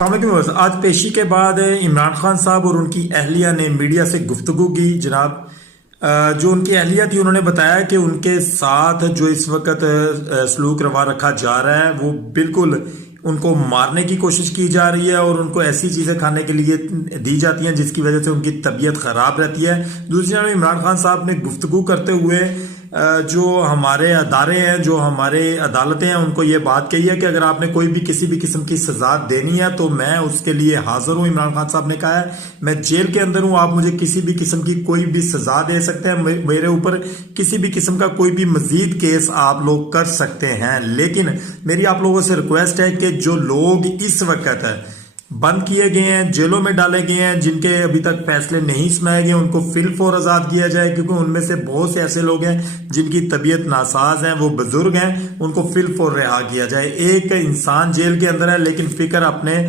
السلام علیکم۔ آج پیشی کے بعد عمران خان صاحب اور ان کی اہلیہ نے میڈیا سے گفتگو کی۔ جناب جو ان کی اہلیہ تھی انہوں نے بتایا کہ ان کے ساتھ جو اس وقت سلوک روا رکھا جا رہا ہے وہ بالکل ان کو مارنے کی کوشش کی جا رہی ہے اور ان کو ایسی چیزیں کھانے کے لیے دی جاتی ہیں جس کی وجہ سے ان کی طبیعت خراب رہتی ہے۔ دوسری جانب عمران خان صاحب نے گفتگو کرتے ہوئے جو ہمارے ادارے ہیں، جو ہمارے عدالتیں ہیں، ان کو یہ بات کہی ہے کہ اگر آپ نے کوئی بھی کسی بھی قسم کی سزا دینی ہے تو میں اس کے لیے حاضر ہوں۔ عمران خان صاحب نے کہا ہے میں جیل کے اندر ہوں، آپ مجھے کسی بھی قسم کی کوئی بھی سزا دے سکتے ہیں، میرے اوپر کسی بھی قسم کا کوئی بھی مزید کیس آپ لوگ کر سکتے ہیں، لیکن میری آپ لوگوں سے ریکویسٹ ہے کہ جو لوگ اس وقت بند کیے گئے ہیں، جیلوں میں ڈالے گئے ہیں، جن کے ابھی تک فیصلے نہیں سنائے گئے، ان کو فی الفور آزاد کیا جائے، کیونکہ ان میں سے بہت سے ایسے لوگ ہیں جن کی طبیعت ناساز ہیں، وہ بزرگ ہیں، ان کو فی الفور رہا کیا جائے۔ ایک انسان جیل کے اندر ہے لیکن فکر اپنے